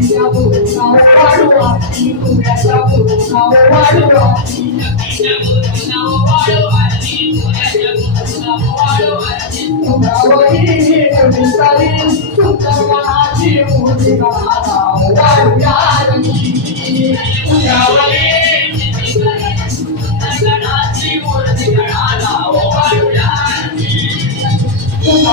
Yeah.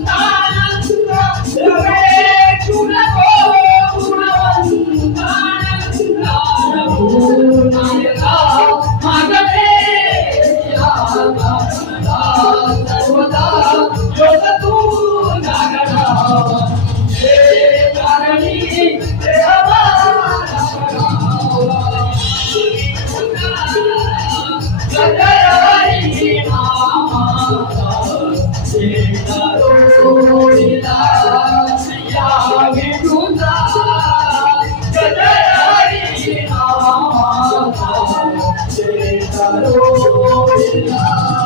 Oh, Senhor.